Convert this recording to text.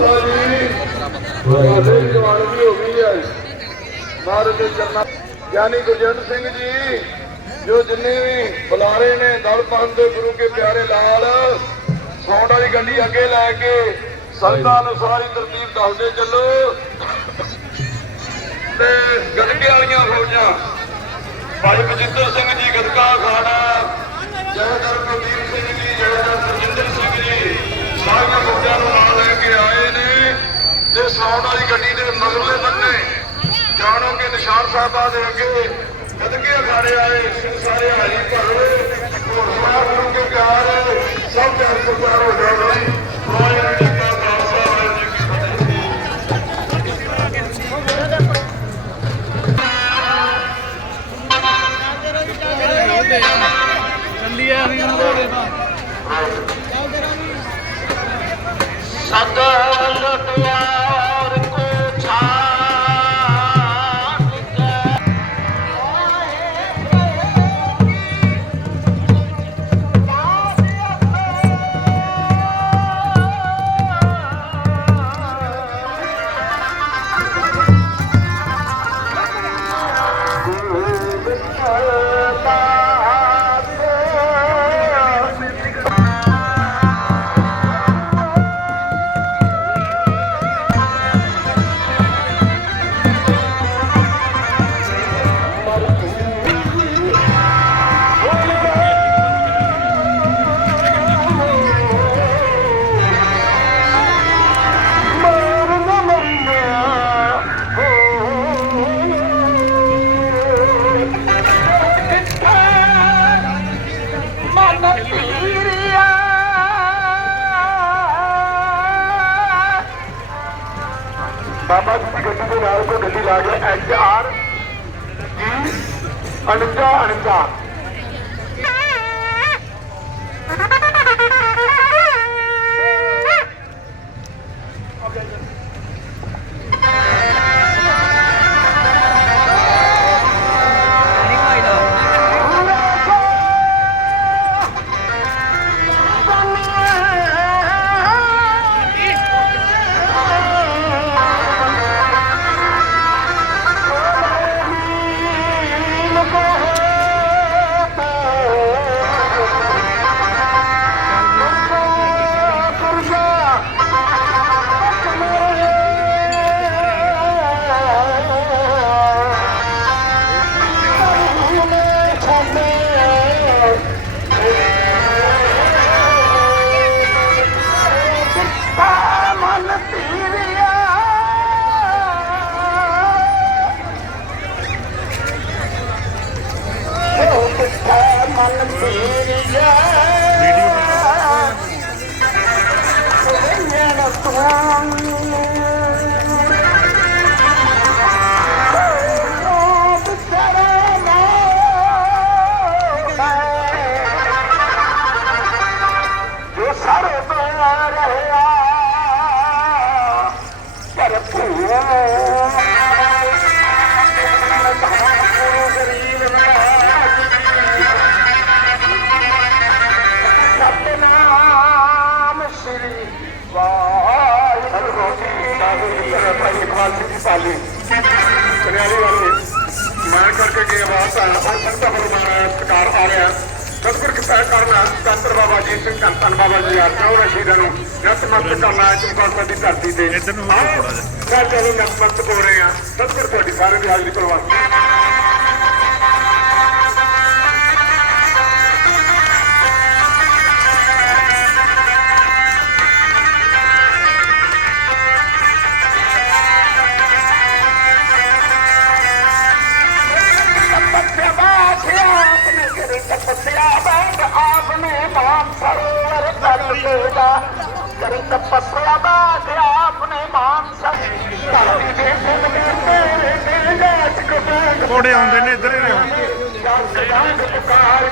ਤੁਹਾਡੇ ਜਵਾਨ ਵੀ ਹੋ ਗਈ ਹੈ ਮਹਾਰਾਜ ਦੇ ਚਰਨਾਂ ਗਿਆਨੀ ਗੁਰਜੰਟ ਸਿੰਘ ਜੀ, ਜੋ ਜਿੰਨੇ ਵੀ ਬੁਲਾਰੇ ਨੇ, ਦਲ ਪੰਥ ਦੇ ਗੁਰੂ ਕੇ ਪਿਆਰੇ ਲਾਲ ਸੌਂਡ ਵਾਲੀ ਗੱਡੀ ਅੱਗੇ ਲੈ ਕੇ ਸੰਗਤਾਂ ਨੂੰ ਸਾਰੀ ਤਰਤੀਬ ਦੱਸਦੇ ਚੱਲੋ। ਤੇ ਗਦਕੇ ਵਾਲੀਆਂ ਫੌਜਾਂ, ਭਾਈ ਬਜਿੰਦਰ ਸਿੰਘ ਜੀ, ਗਦਕਾ ਖਾੜਾ ਜਹਦਰ ਕੁਲਦੀਪ ਸਿੰਘ ਜੀ ਜਹਦਰ ਸਰਜਿੰਦਰ ਸਿੰਘ ਜੀ ਸਾਰੀਆਂ ਫੌਜਾਂ ਨੂੰ ਨਾਲ ਲੈ ਕੇ ਆਏ ਨੇ ਤੇ ਵਾਲੀ ਗੱਡੀ ਦੇ ਮਗਰਲੇ ਬੰਨੇ ਜਾਣੋ ਕਿ ਨਿਸ਼ਾਨ ਸਾਹਿਬਾਂ ਦੇ ਅੱਗੇ ਗਦਕੇ ਅਖਾੜੇ ਆਏ ਸਿੰਘ ਸਾਰੇ ਬਾਬਾ ਜੀ ਦੀ ਗੱਡੀ ਦੇ ਨਾਲ ਕੋਈ ਗੱਡੀ ਲਾ ਕੇ ਐਚ ਆਰ ਜੀ 49 ਪਾਲੀ ਕਨਿਆਲੀ ਵਾਲੇ ਮੈਂ ਕਰਕੇ ਗਏ ਬਾਤ ਆ ਹੁਣ ਸੰਤਾ ਫਰਮਾਨਾ ਸਤਕਾਰ ਆ ਰਿਹਾ ਸਤਿਗੁਰ ਕਿਰਪਾ ਕਰਨਾ ਕੰਤਰ ਬਾਬਾ ਜੀ ਸਿੰਘ ਧੰਨ ਬਾਬਾ ਜੀ ਆਤਮਾ ਰਸ਼ੀਦਾਂ ਨੂੰ ਨਤਮਸਤਕ ਕਰਨਾ ਚਮਕੌਰ ਦੀ ਧਰਤੀ ਤੇ। ਮੈਂ ਜਦੋਂ ਨਤਮਸਤਕ ਹੋ ਰਹੇ ਆ। ਸਤਿਗੁਰ ਤੁਹਾਡੀ ਸਾਰਿਆਂ ਦੀ ਹਾਜ਼ਰੀ ਕਰਵਾਉਂਦਾ ਕਰ ਦੇਗਾ ਕਰੀ ਸਰੋਵਰ ਧਰਤੀ ਦੇ ਤੇਰੇ ਜਾਚ ਕਬੂਲ ਘੋੜੇ ਆਉਂਦੇ ਨੇ ਇੱਧਰ ਹੀ ਨੇ ਜੰਗ ਪੁਕਾਰ